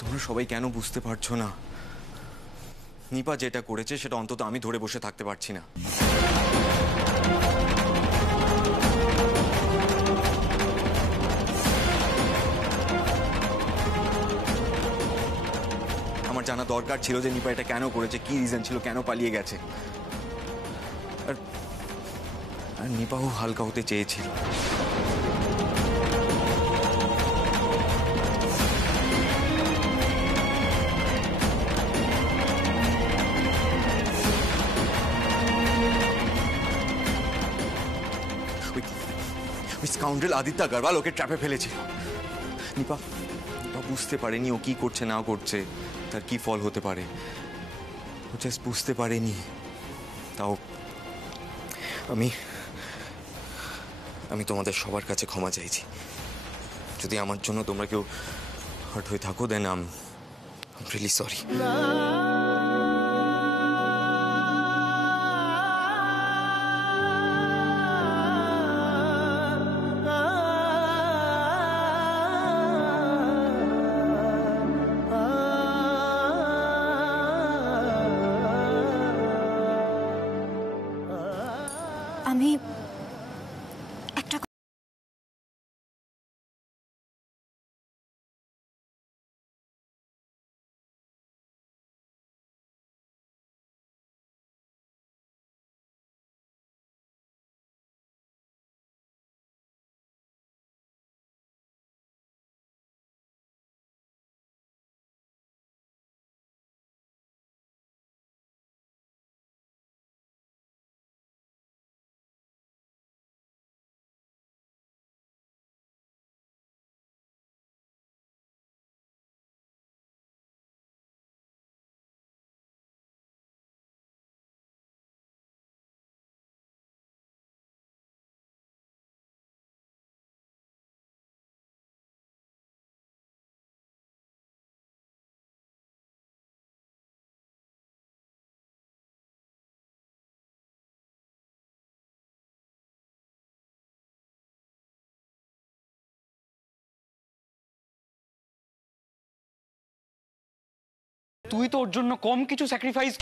তোমরা সবাই কেন বুঝতে পারছো না? নিপা যেটা করেছে সেটা অন্তত আমি ধরে বসে থাকতে পারছি না। আমার জানা দরকার ছিল যে নিপা এটা কেন করেছে, কি রিজন ছিল, কেন পালিয়ে গেছে। আর নিপাও হালকা হতে চেয়েছিল। ওই স্কাউন্ড্রেল আদিত্য আগরওয়াল ওকে ট্র্যাপে ফেলেছিল। নিপা বুঝতে পারেনি ও কি করছে না করছে, তার কি ফল হতে পারে। ও জাস্ট বুঝতে পারেনি। তাও আমি তোমাদের সবার কাছে ক্ষমা চাইছি। যদি আমার জন্য তোমরা কেউ হার্ট হয়ে থাকো, then I am really sorry. আমি তুই তো ওর জন্য কম কিছু স্যাক্রিফাইস।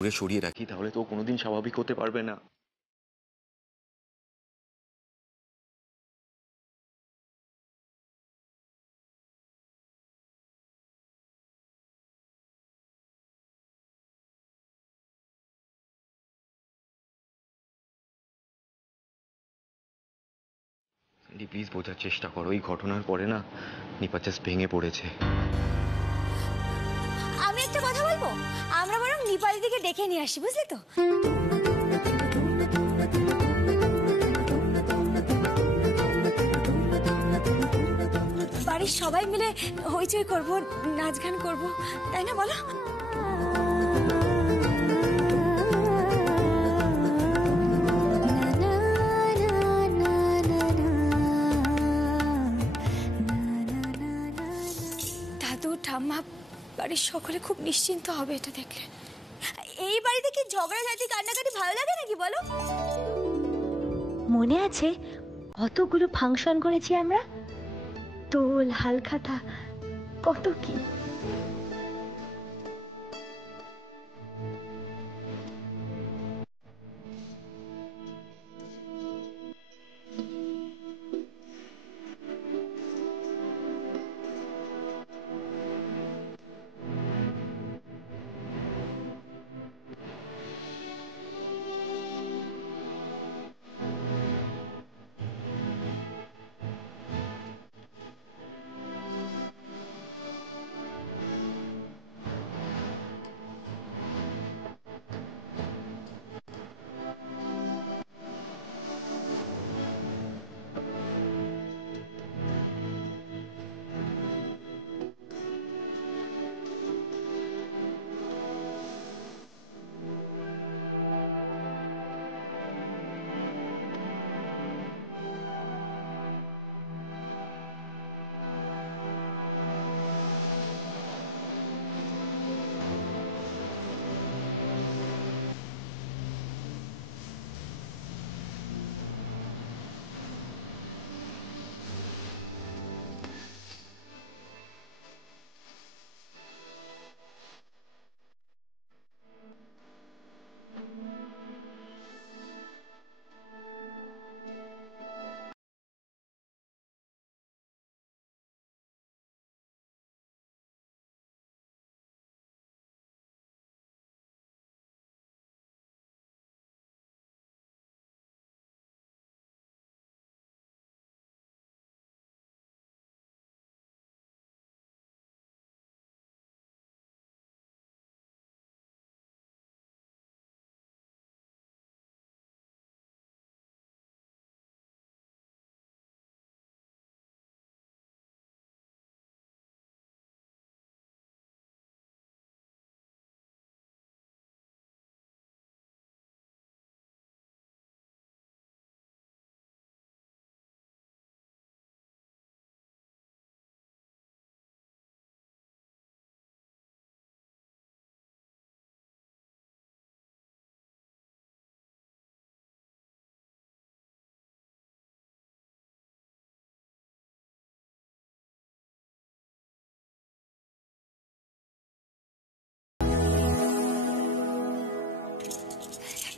ওকে সরিয়ে রাখি তাহলে তো ও কোনোদিন স্বাভাবিক হতে পারবে না। প্লিজ বোঝার চেষ্টা করো, এই ঘটনার পরে না নিপা জাস্ট ভেঙে পড়েছে। আমি একটা কথা বলবো, আমরা বরং নিপালি দিকে ডেকে নিয়ে আসি, বুঝলি তো? বাড়ির সবাই মিলে হইচই করবো, নাচ গান করবো, তাই না বলো? দাদু ঠাম্মা বাড়ির সকলে খুব নিশ্চিন্ত হবে এটা দেখলে। এই বাড়িতে কি ঝগড়াঝাটি কান্নাকাটি ভালো লাগে নাকি বলো? মনে আছে কতগুলো ফাংশন করেছি আমরা, দোল, হালখাতা, কত কি।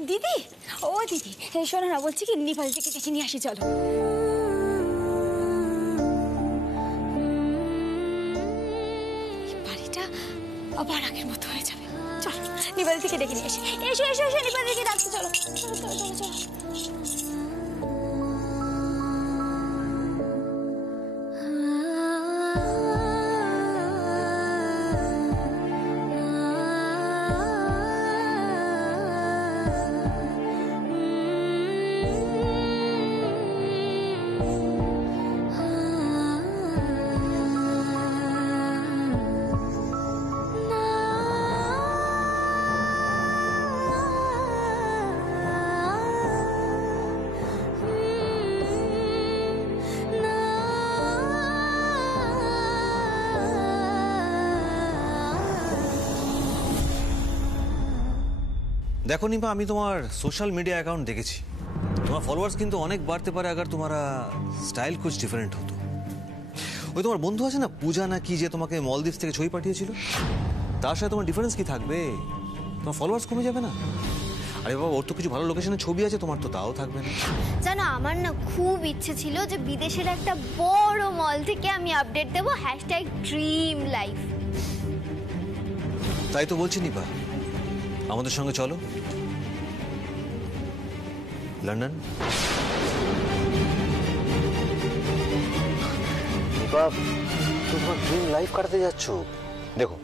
দিদি, ও দিদি, শোনো না, বলছি কি নিপাল থেকে ডেকে নিয়ে আসি, চলো। বাড়িটা আবার আগের মতো হয়ে যাবে। চলো নিপাল থেকে ডেকে নিয়ে আসি। এসো এসো এসো, নিপাল থেকে ডাকতে, চলো চলো চলো চলো চলো। देखो निपा আমি তোমার সোশ্যাল মিডিয়া অ্যাকাউন্ট দেখেছি তোমার ফলোয়ার্স কিন্তু অনেক বাড়তে পারে अगर तुम्हारा স্টাইল कुछ ডিফারেন্ট হতো ওই তোমার বন্ধু আছে না পূজা না কি যে তোমাকে মলদ্বীপ থেকে ছবি পাঠিয়েছিল তার সাথে তোমার ডিফারেন্স কি থাকবে তোমার ফলোয়ার্স কমে যাবে না আরে বাবা ওর তো কিছু ভালো লোকেশনে ছবি আছে তোমার তো তাও থাকবে না জানো আমার না খুব ইচ্ছে ছিল যে বিদেশের একটা বড় মল থেকে আমি আপডেট দেব #ড্রিম লাইফ তাই তো বলছি নিপা আমাদের সঙ্গে চলো लंदन निपा तुम ड्रीम लाइफ करते जाच्छो देखो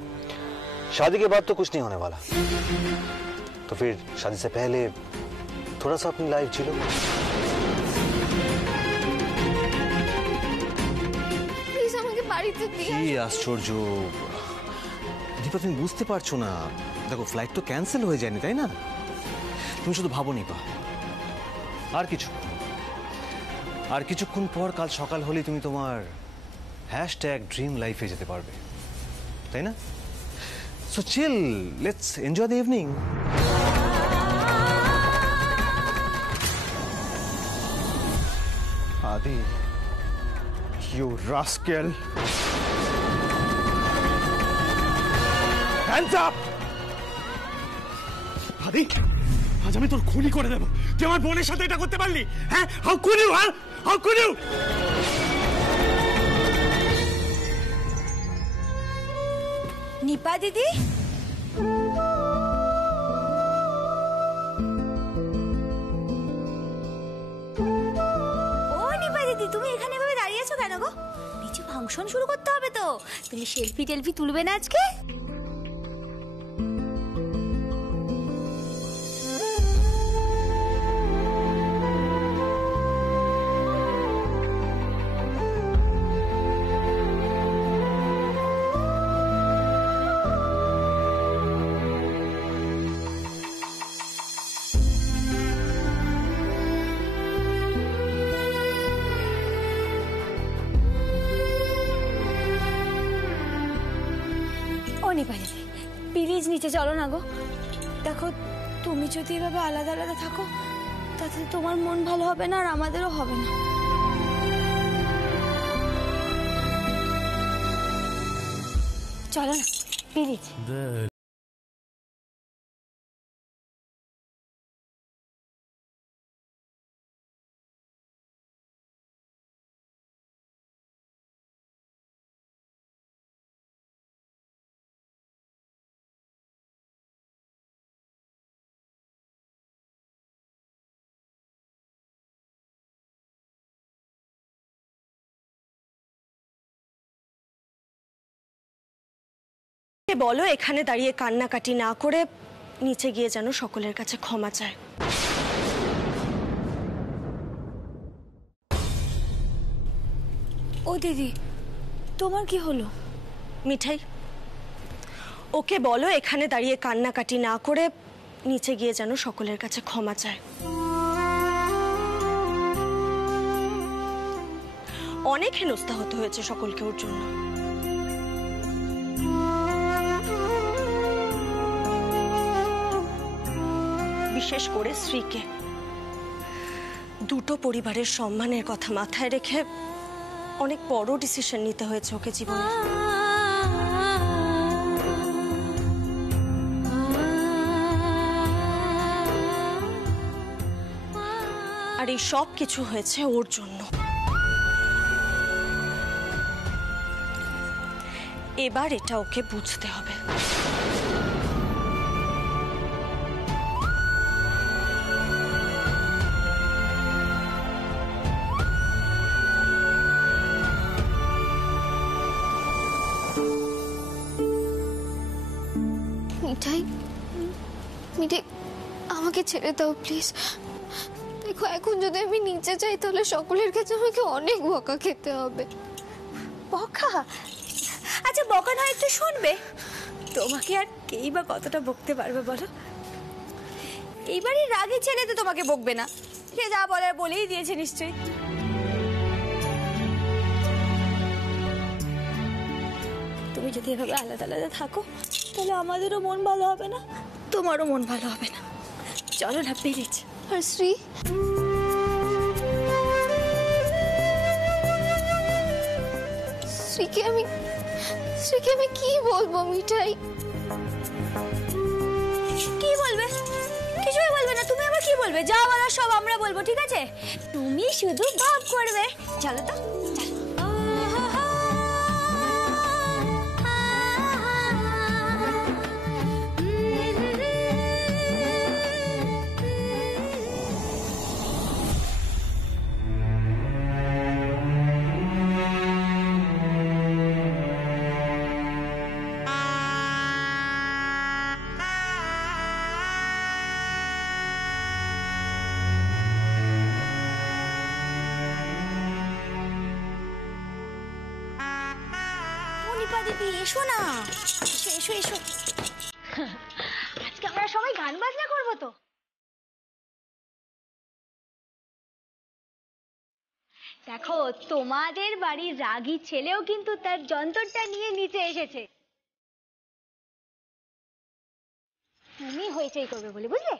शादी के बाद तो कुछ नहीं होने वाला तो फिर शादी से पहले थोड़ा सा अपनी लाइफ जिलो প্লিজ আমাকে বাড়িতে দিয়ে কি আশ্চর্য নিপা তুমি বুঝতে পারছো না দেখো ফ্লাইট তো ক্যান্সেল হয়ে যায়নি তাই না তুমি শুধু ভাবো নিপা আর কিছুক্ষণ পর কাল সকাল হলে তুমি তোমার #ড্রিম লাইফে যেতে পারবে তাই না so chill let's enjoy the evening आदि you rascal hands up आदि আজ আমি তোর খুনি করে দেব তুই আমার বোনের সাথে এটা করতে পারলি হ্যাঁ how could you how could you Nipa দিদি, ও নিপা দিদি, তুমি এখানে এভাবে দাঁড়িয়ে আছো কেন গো? নিচে ফাংশন শুরু করতে হবে তো, তুমি সেলফি টেলফি তুলবে না আজকে? প্লিজ নিচে চলো না গো। দেখো তুমি যদি এভাবে আলাদা আলাদা থাকো তাতে তোমার মন ভালো হবে না আর আমাদেরও হবে না। চলো না প্লিজ। বলো এখানে দাঁড়িয়ে কান্নাকাটি না করে নিচে গিয়ে যেন সকলের কাছে ক্ষমা চায়। ও দিদি তোমার কি হলো? মিঠাই ওকে বলো এখানে দাঁড়িয়ে কান্নাকাটি না করে নিচে গিয়ে যেন সকলের কাছে ক্ষমা চায়। অনেক হেনস্থা হতে হয়েছে সকলকে ওর জন্য। বিশেষ করে স্ত্রীকে। দুটো পরিবারের সম্মানের কথা মাথায় রেখে অনেক বড় ডিসিশন নিতে হয়েছে ওকে জীবনে। আর এই সব কিছু হয়েছে ওর জন্য। এবার এটা ওকে বুঝতে হবে। মিঠাই, মিঠাই আমাকে ছেড়ে দাও প্লিজ। দেখো এখন যদি আমি নিচে যাই তাহলে সকলের কাছে আমাকে অনেক বকা খেতে হবে। বকা? আচ্ছা বকা নয় একটু শুনবে, তোমাকে আর কেই বা কতটা বকতে পারবে বলো? এইবারই রাগী ছেলে তো তোমাকে বকবে না, সে যা বলার বলেই দিয়েছে নিশ্চয়ই। তুমি যদি এভাবে আলাদা আলাদা থাকো তাহলে আমাদেরও মন ভালো হবে না, তোমারও মন ভালো হবে না। চলো না প্লিজ। আর শ্রী, শ্রীকে আমি কি বলবো মিঠাই? কি বলবে? কিছুই বলবে না। তুমি আবার কি বলবে? যা বলার সব আমরা বলবো, ঠিক আছে? তুমি শুধু ভাব করবে। চলো তো। দিদি এসো না, এসো এসো এসো। আজকে আমরা সবাই গান বাজনা করবো তো। দেখো তোমাদের বাড়ির রাগী ছেলেও কিন্তু তার যন্ত্রটা নিয়ে নিচে এসেছে। তুমি হইচই করবে বলে, বুঝলে?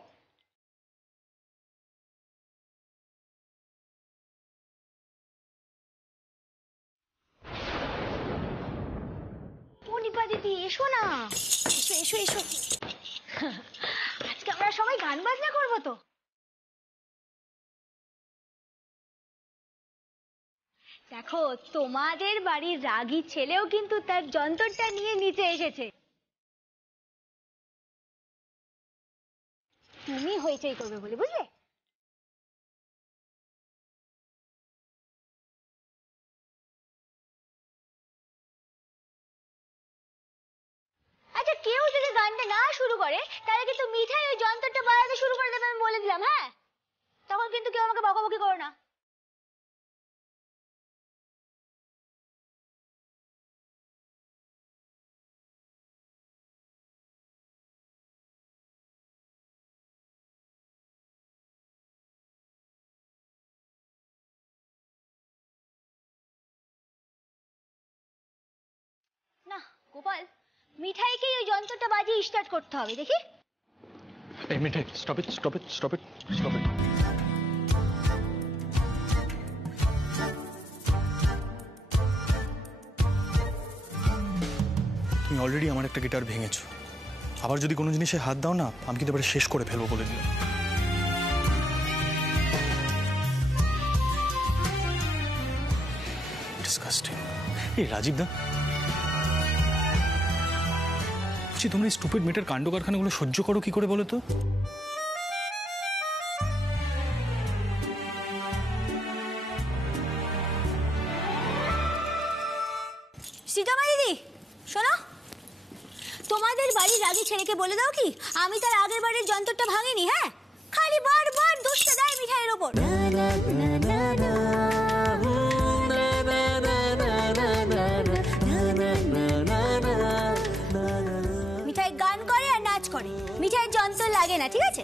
দিদি এসো না, এসো এসো এসো। আজকে আমরা সবাই গান বাজনা করবো তো। দেখো তোমাদের বাড়ির রাগী ছেলেও কিন্তু তার যন্ত্রটা নিয়ে নিচে এসেছে। তুমি হইচই করবে বলে, বুঝলে? আচ্ছা কেউ যদি গানটা না শুরু করে তাহলে কিন্তু মিঠাই ওই যন্ত্রটা বাজাতে শুরু করে দেবে, আমি বলে দিলাম। হ্যাঁ, তখন কিন্তু কেউ আমাকে বকাবকি করো না। না গোপাল, মিঠাইকে ওই যন্ত্রটা বাজিয়ে স্টার্ট করতে হবে, দেখি। এই Mithai, stop it stop it stop it stop it. তুমি অলরেডি আমার একটা গিটার ভেঙেছো, আবার যদি কোনো জিনিসে হাত দাও না আমি কিন্তু এবারে শেষ করে ফেলবো বলে দিলাম। ডিসকাস্টিং। এই রাজীব দা, তোমরা স্টুপিড মেয়েটার কাণ্ড কারখানাগুলো সহ্য করো কি করে বলো তো? সীতামা দিদি শোনো, তোমাদের বাড়ির রাগী ছেলেকে বলে দাও কি আমি তার আগের বাড়ির যন্ত্রটা ভাঙিনি। হ্যাঁ, খালি বারবার দোষটা দেয় মিঠাইয়ের ওপর। মিঠাই গান করে আর নাচ করে, মিঠাইয়ের যন্ত্র লাগে না, ঠিক আছে?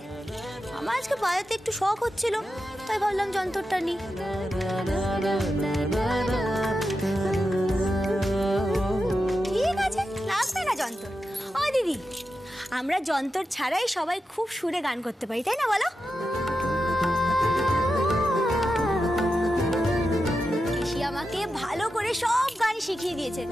আমার আজকে বাজাতে একটু শখ হচ্ছিল তাই ভাবলাম যন্ত্রটা নি। ঠিক আছে, লাগবে না যন্ত্র। ও দিদি, আমরা যন্ত্র ছাড়াই সবাই খুব সুরে গান করতে পারি, তাই না বলো? আমাকে ভালো করে সব গান শিখিয়ে দিয়েছে।